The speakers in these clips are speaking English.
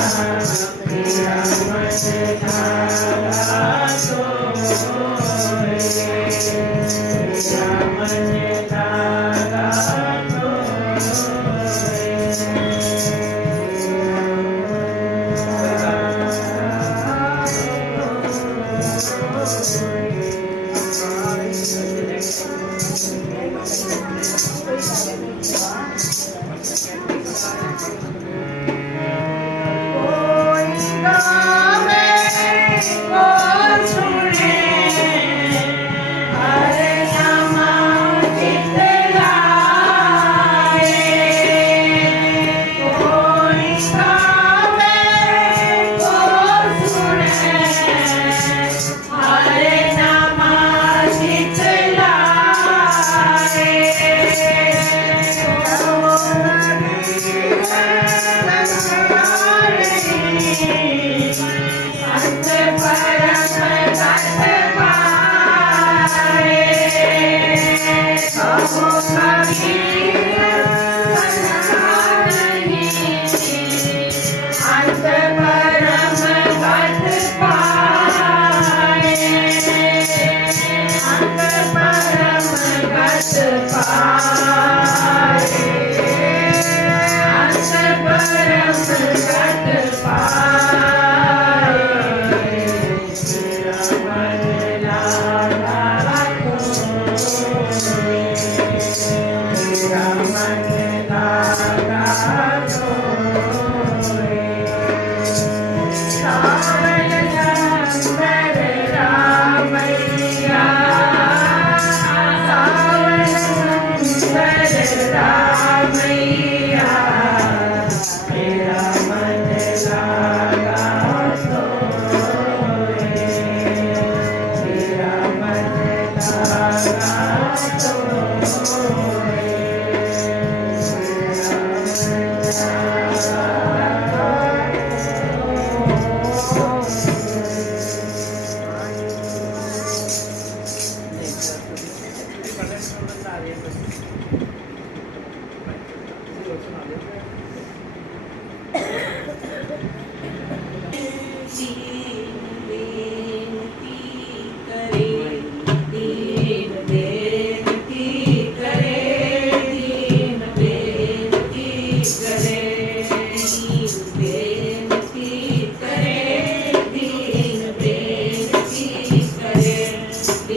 Yeah. Yes.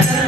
Yeah.